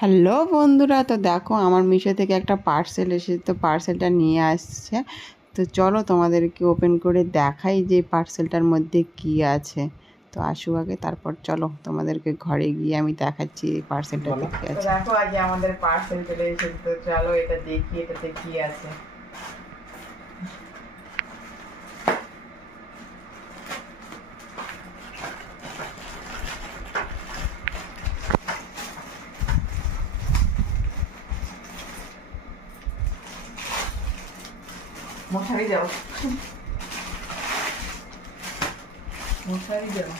Hello বন্ধুরা, তো দেখো আমার মিশো থেকে একটা পার্সেল এসেছে, তো পার্সেলটা নিয়ে আসছে। তো চলো তোমাদেরকে ওপেন করে দেখাই যে পার্সেলটার মধ্যে কি আছে। তো আসুক আগে, তারপর চলো তোমাদেরকে ঘরে গিয়ে আমি দেখাচ্ছি এই পার্সেলটাতে কি আছে। দেখো আজ আমাদের পার্সেল চলে এসেছে, তো চলো এটা দেখি এটাতে কি আছে। মশারি দাও, মশারি দাও।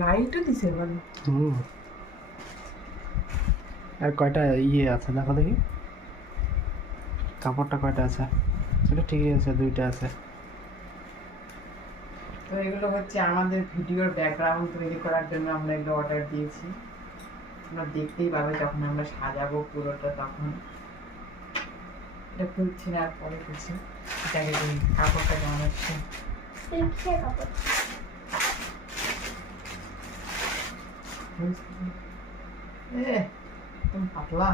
লাইটও দিছে বলো। আর কয়টা আছে দেখো দেখি, কাপড়টা কয়টা আছে? সেটা ঠিকই আছে, দুইটা আছে। তো এগুলো হচ্ছে আমাদের ভিডিওর ব্যাকগ্রাউন্ড তৈরি করার জন্য আমরা এগুলো অর্ডার দিয়েছি। তোমরা দেখতেই পাবে যখন আমরা সাজাবো পুরোটা, তখন এটা খুলছি না, আর পরে খুলছি। এটাকে দিই, কাপড়টা কেমন হচ্ছে। একদম পাতলা।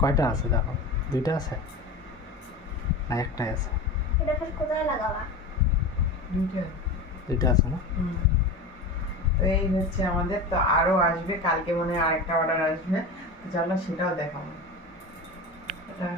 কয়টা আছে দেখো? দুইটা আছে না একটাই আছে? এটা ফের কোথায় লাগাবা? দুইটা আছে না? তো এই হচ্ছে আমাদের, তো আরো আসবে কালকে, মনে হয় আরেকটা অর্ডার আসবে, তো চলো সেটাও দেখাবো। এটা